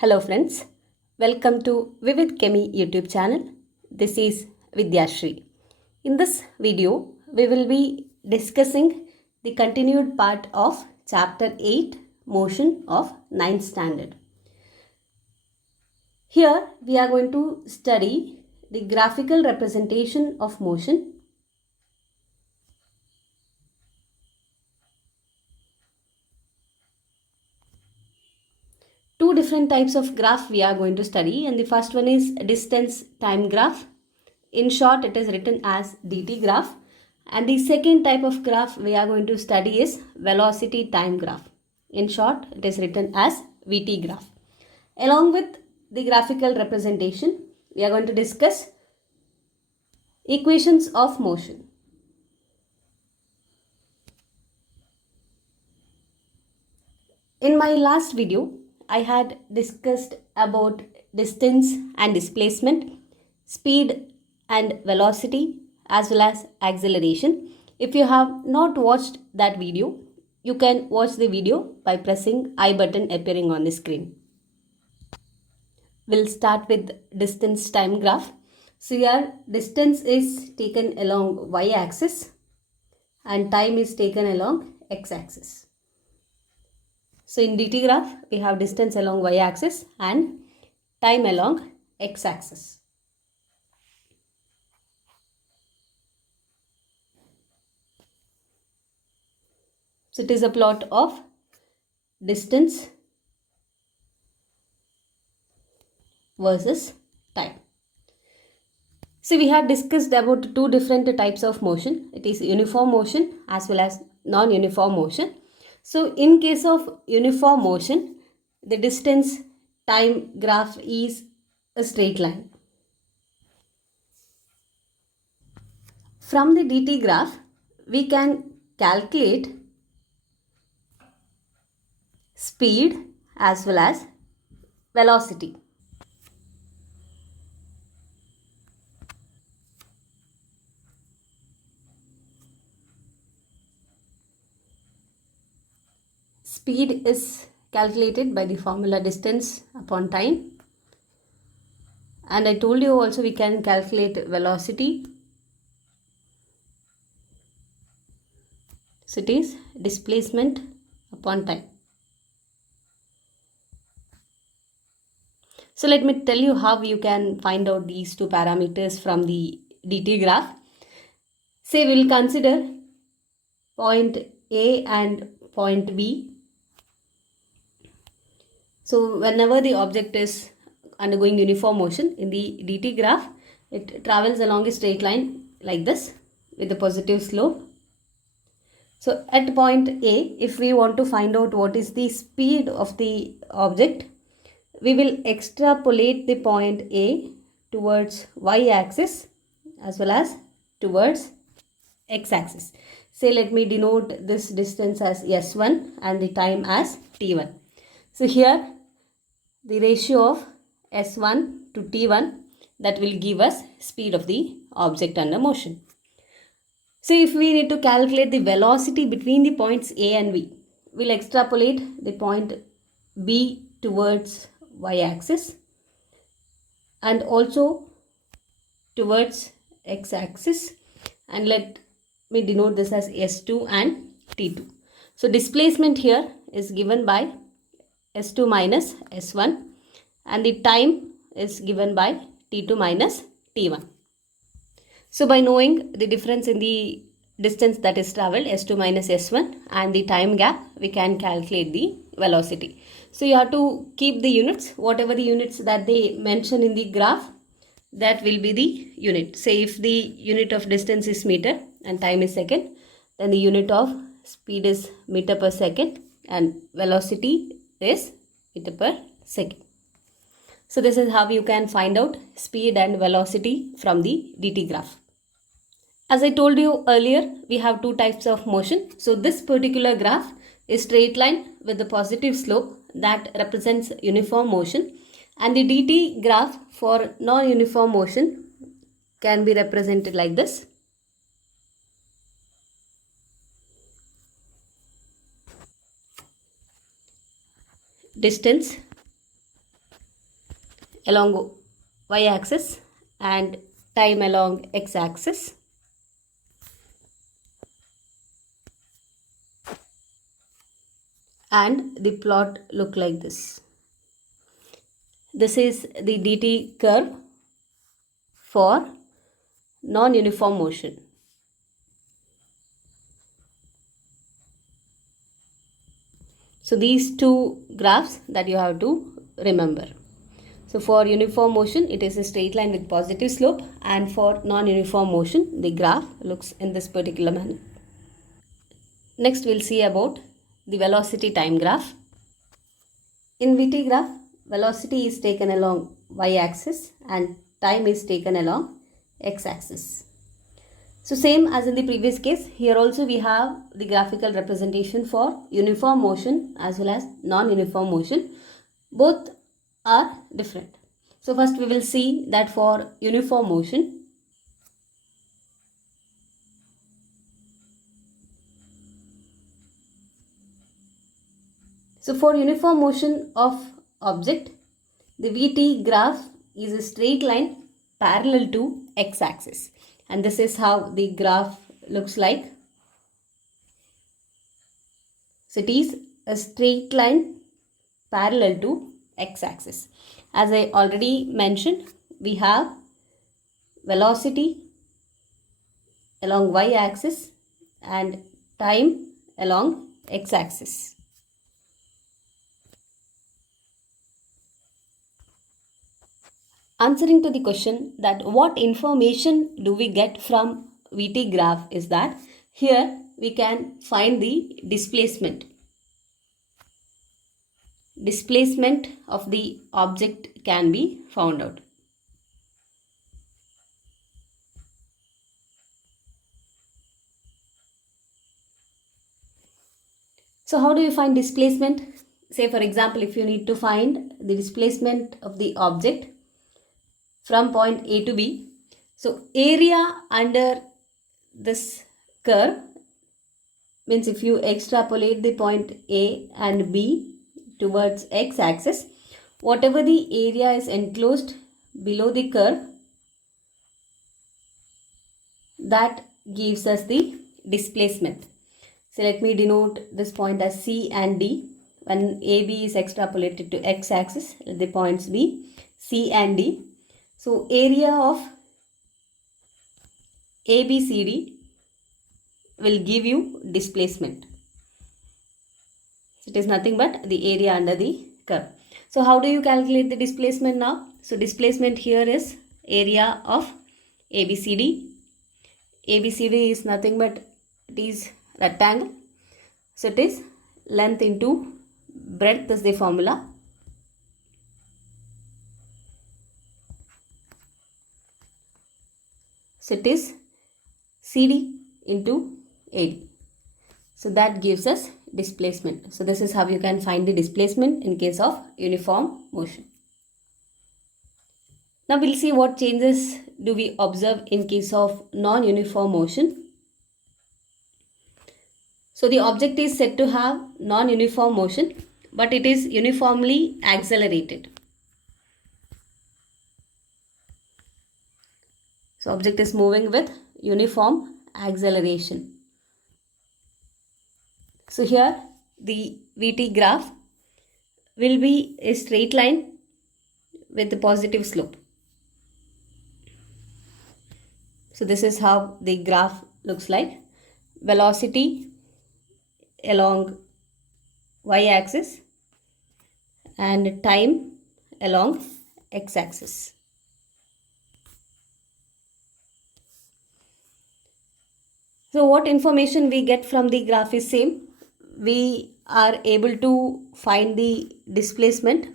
Hello friends, welcome to Vivid Chemi YouTube channel. This is Vidyashri. In this video, we will be discussing the continued part of chapter 8, Motion of 9th standard. Here we are going to study the graphical representation of motion. Two different types of graph we are going to study, and the first one is distance time graph. In short, it is written as dt graph. And the second type of graph we are going to study is velocity time graph. In short, it is written as vt graph. Along with the graphical representation, we are going to discuss equations of motion. In my last video, I had discussed about distance and displacement, speed and velocity, as well as acceleration. If you have not watched that video, you can watch the video by pressing I button appearing on the screen. We'll start with distance time graph. So here distance is taken along y-axis and time is taken along x-axis. So in dt graph, we have distance along y-axis and time along x-axis. So it is a plot of distance versus time. So we have discussed about two different types of motion. It is uniform motion as well as non-uniform motion. So in case of uniform motion, the distance time graph is a straight line. From the dt graph, we can calculate speed as well as velocity. Speed is calculated by the formula distance upon time. And I told you also we can calculate velocity. So it is displacement upon time. So let me tell you how you can find out these two parameters from the dt graph. Say we will consider point A and point B. So whenever the object is undergoing uniform motion in the dt graph, it travels along a straight line like this with a positive slope. So at point A, if we want to find out what is the speed of the object, we will extrapolate the point A towards y-axis as well as towards x-axis. Say let me denote this distance as s1 and the time as t1. So here the ratio of s1 to t1, that will give us speed of the object under motion. So if we need to calculate the velocity between the points A and B, we'll extrapolate the point B towards y-axis and also towards x-axis, and let me denote this as s2 and t2. So displacement here is given by s2 minus s1 and the time is given by t2 minus t1. So by knowing the difference in the distance that is travelled, s2 minus s1, and the time gap, we can calculate the velocity. So you have to keep the units, whatever the units that they mention in the graph, that will be the unit. Say if the unit of distance is meter and time is second, then the unit of speed is meter per second and velocity is meter per second. So this is how you can find out speed and velocity from the dt graph. As I told you earlier, we have two types of motion. So this particular graph is straight line with the positive slope, that represents uniform motion, and the dt graph for non-uniform motion can be represented like this. Distance along y-axis and time along x-axis. And the plot look like this. This is the dt curve for non-uniform motion. So these two graphs that you have to remember. So for uniform motion, it is a straight line with positive slope, and for non-uniform motion, the graph looks in this particular manner. Next, we'll see about the velocity time graph. In VT graph, velocity is taken along y-axis and time is taken along x-axis. So same as in the previous case, here also we have the graphical representation for uniform motion as well as non-uniform motion. Both are different. So first we will see that for uniform motion, of object, the VT graph is a straight line parallel to x-axis, and this is how the graph looks like. So it is a straight line parallel to x-axis. As I already mentioned, we have velocity along y-axis and time along x-axis. Answering to the question that what information do we get from VT graph is that here we can find the displacement. Displacement of the object can be found out. So how do you find displacement? Say for example, if you need to find the displacement of the object from point A to B, so area under this curve means if you extrapolate the point A and B towards x-axis, whatever the area is enclosed below the curve, that gives us the displacement. So let me denote this point as C and D. When AB is extrapolated to x-axis, the points be C and D. So area of ABCD will give you displacement. It is nothing but the area under the curve. So how do you calculate the displacement now? So displacement here is area of ABCD. ABCD is nothing but it is rectangle. So it is length into breadth is the formula. So it is CD into AD. So that gives us displacement. So this is how you can find the displacement in case of uniform motion. Now we'll see what changes do we observe in case of non-uniform motion. So the object is said to have non-uniform motion, but it is uniformly accelerated. So object is moving with uniform acceleration. So here the VT graph will be a straight line with the positive slope. So this is how the graph looks like. Velocity along y-axis and time along x-axis. So what information we get from the graph is same. We are able to find the displacement.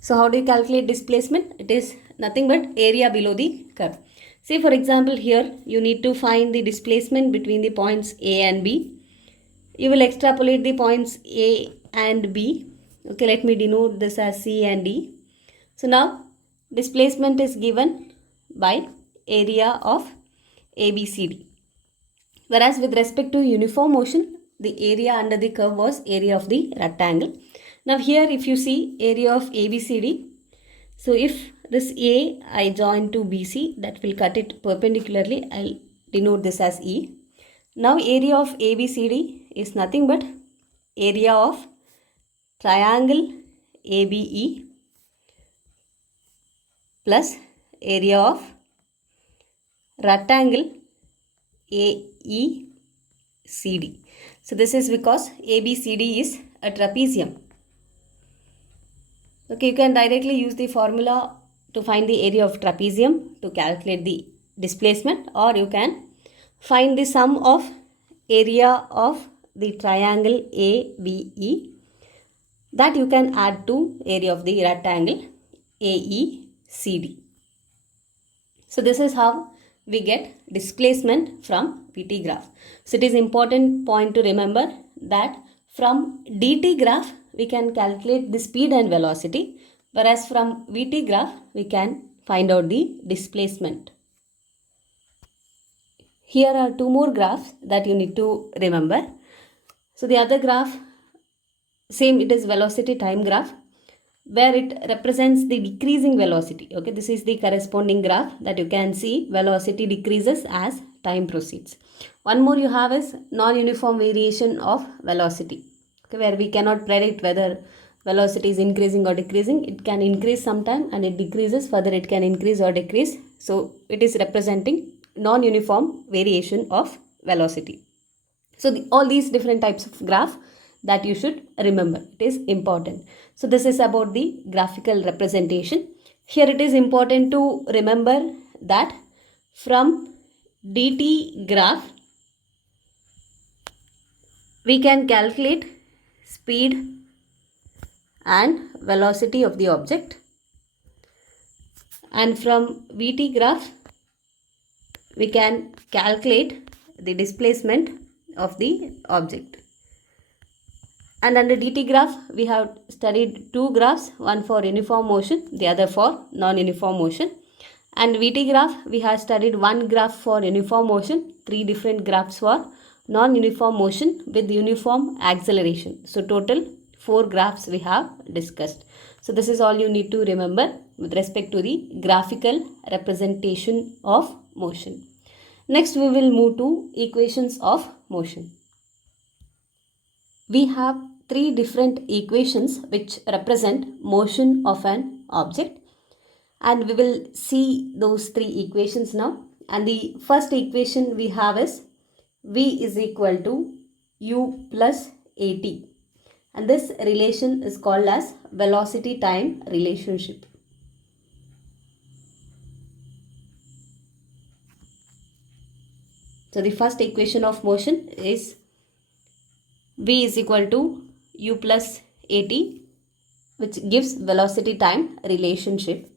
So how do you calculate displacement? It is nothing but area below the curve. Say for example, here you need to find the displacement between the points A and B. You will extrapolate the points A and B. Okay, let me denote this as C and D. So now displacement is given by area of ABCD. Whereas with respect to uniform motion, the area under the curve was area of the rectangle. Now here if you see area of ABCD, so if this A I join to BC, that will cut it perpendicularly. I'll denote this as E. Now area of ABCD is nothing but area of triangle ABE plus area of rectangle AECD. So this is because ABCD is a trapezium. Okay, you can directly use the formula to find the area of trapezium to calculate the displacement, or you can find the sum of area of the triangle ABE, that you can add to area of the rectangle AECD. So this is how we get displacement from VT graph. So it is important point to remember that from DT graph we can calculate the speed and velocity, whereas from VT graph we can find out the displacement. Here are two more graphs that you need to remember. So the other graph, same, it is velocity time graph, where it represents the decreasing velocity. Okay, this is the corresponding graph that you can see velocity decreases as time proceeds. One more you have is non-uniform variation of velocity, okay, where we cannot predict whether velocity is increasing or decreasing. It can increase sometime and it decreases, further it can increase or decrease. So it is representing non-uniform variation of velocity. So all these different types of graph that you should remember, it is important. So this is about the graphical representation. Here it is important to remember that from DT graph we can calculate speed and velocity of the object, and from VT graph we can calculate the displacement of the object. And under DT graph we have studied two graphs, one for uniform motion, the other for non-uniform motion. And VT graph we have studied one graph for uniform motion, three different graphs for non-uniform motion with uniform acceleration. So total 4 graphs we have discussed. So this is all you need to remember with respect to the graphical representation of motion. Next we will move to equations of motion. We have 3 different equations which represent motion of an object, and we will see those 3 equations now. And the first equation we have is V is equal to U plus AT, and this relation is called as velocity time relationship. So the first equation of motion is V is equal to U plus AT, which gives velocity time relationship.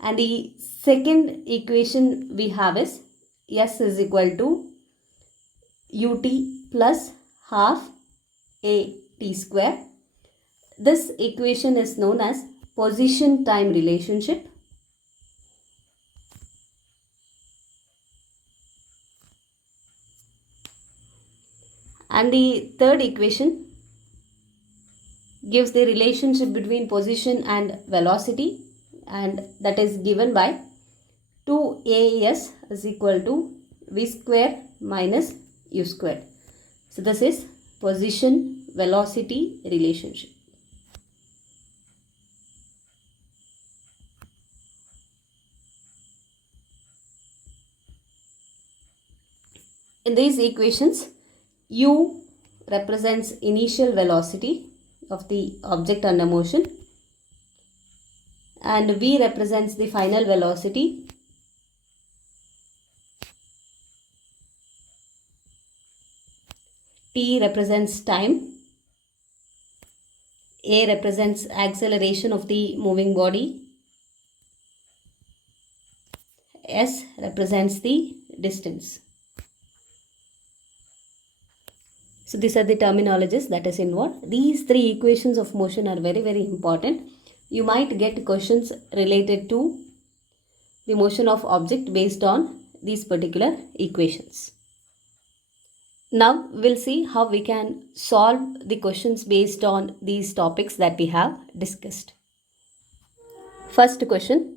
And the second equation we have is S is equal to UT plus half AT square. This equation is known as position time relationship. And the third equation gives the relationship between position and velocity, and that is given by 2AS is equal to V square minus U square. So this is position velocity relationship. In these equations, U represents initial velocity of the object under motion, and V represents the final velocity, T represents time, A represents acceleration of the moving body, S represents the distance. So these are the terminologies that is involved. These 3 equations of motion are very, very important. You might get questions related to the motion of object based on these particular equations. Now we'll see how we can solve the questions based on these topics that we have discussed. First question.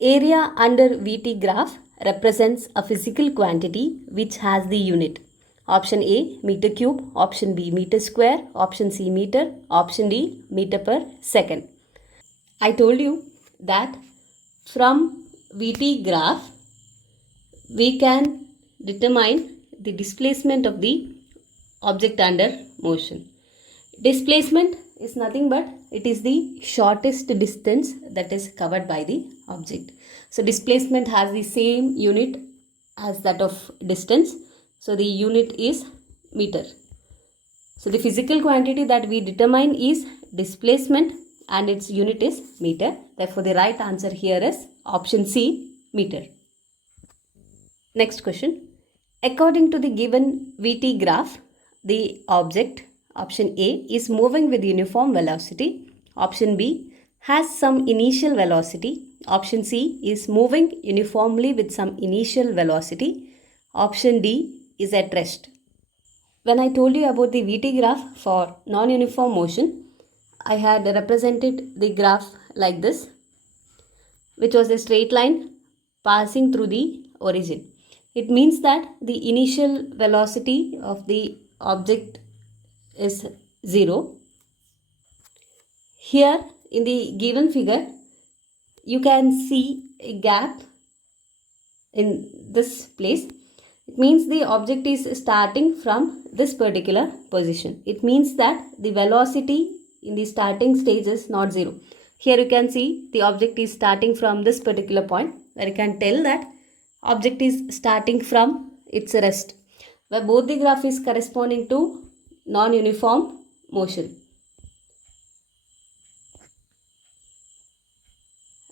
Area under VT graph represents a physical quantity which has the unit. Option A, meter cube. Option B, meter square. Option C, meter. Option D, meter per second. I told you that from VT graph we can determine the displacement of the object under motion. Displacement is nothing but it is the shortest distance that is covered by the object. So displacement has the same unit as that of distance. So the unit is meter. So the physical quantity that we determine is displacement and its unit is meter. Therefore the right answer here is option C, meter. Next question. According to the given VT graph, the object option A is moving with uniform velocity. Option B has some initial velocity. Option C is moving uniformly with some initial velocity. Option D is at rest. When I told you about the VT graph for non-uniform motion, I had represented the graph like this, which was a straight line passing through the origin. It means that the initial velocity of the object is 0. Here in the given figure, you can see a gap in this place. It means the object is starting from this particular position. It means that the velocity in the starting stage is not 0. Here you can see the object is starting from this particular point, where you can tell that object is starting from its rest, where both the graph is corresponding to non-uniform motion.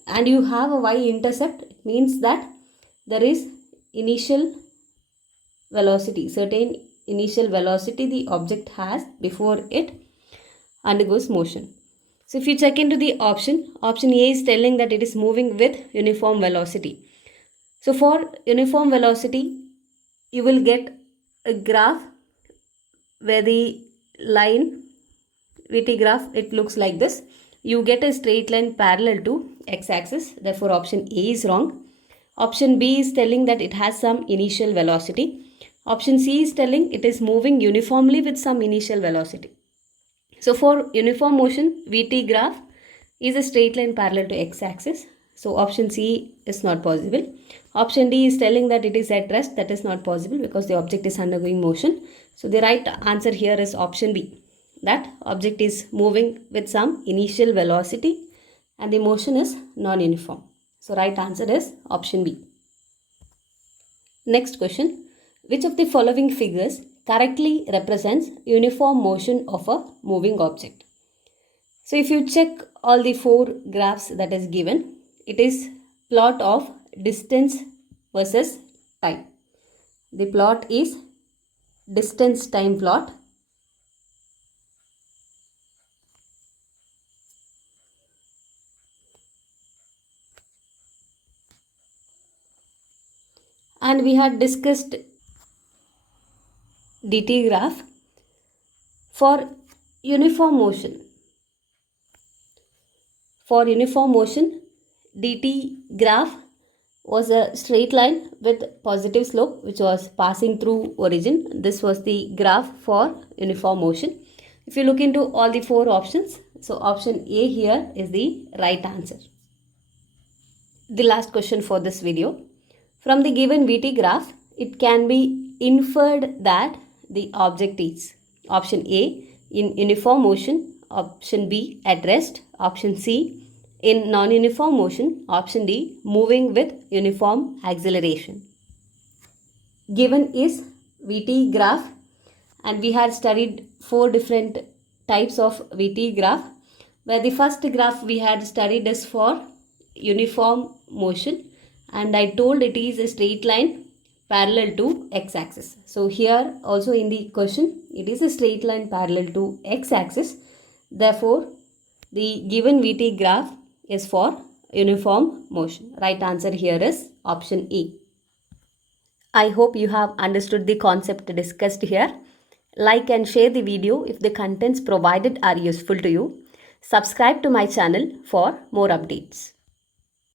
And you have a y-intercept. It means that there is initial velocity, certain initial velocity the object has before it undergoes motion. So if you check into the option A is telling that it is moving with uniform velocity. So for uniform velocity, you will get a graph where the line VT graph, it looks like this. You get a straight line parallel to x-axis. Therefore option A is wrong. Option B is telling that it has some initial velocity. Option C is telling it is moving uniformly with some initial velocity. So for uniform motion, VT graph is a straight line parallel to x-axis. So option C is not possible. Option D is telling that it is at rest. That is not possible because the object is undergoing motion. So the right answer here is option B. That object is moving with some initial velocity and the motion is non-uniform. So right answer is option B. Next question. Which of the following figures correctly represents uniform motion of a moving object? So if you check all the 4 graphs that is given, it is plot of distance versus time. The plot is distance time plot. And we had discussed DT graph for uniform motion. For uniform motion, DT graph was a straight line with positive slope which was passing through origin. This was the graph for uniform motion. If you look into all the 4 options, so option A here is the right answer. The last question for this video. From the given VT graph, it can be inferred that the object is option A in uniform motion, option B at rest, option C in non-uniform motion, option D moving with uniform acceleration. Given is VT graph, and we had studied 4 different types of VT graph, where the first graph we had studied is for uniform motion, and I told it is a straight line parallel to x-axis. So here also in the question, it is a straight line parallel to x-axis. Therefore, the given VT graph is for uniform motion. Right answer here is option E. I hope you have understood the concept discussed here. Like and share the video if the contents provided are useful to you. Subscribe to my channel for more updates.